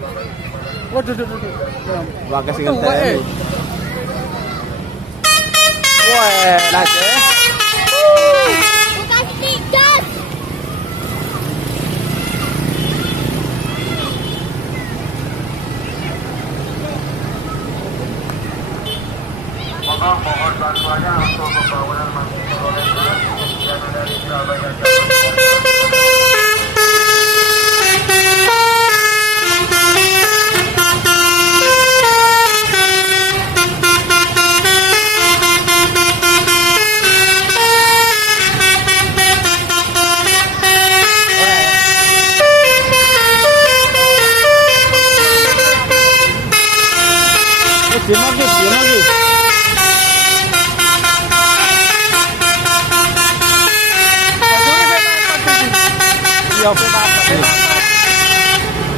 Waduh, duh, duh, duh. Bagas Untung, ngenteni. wae. Wah, nice ya. Bukan tigas. Mohon bantuannya untuk pembangunan masjid yang ada di Surabaya, Jawa Timur. Diam lagi, diam lagi. Iya, Pak.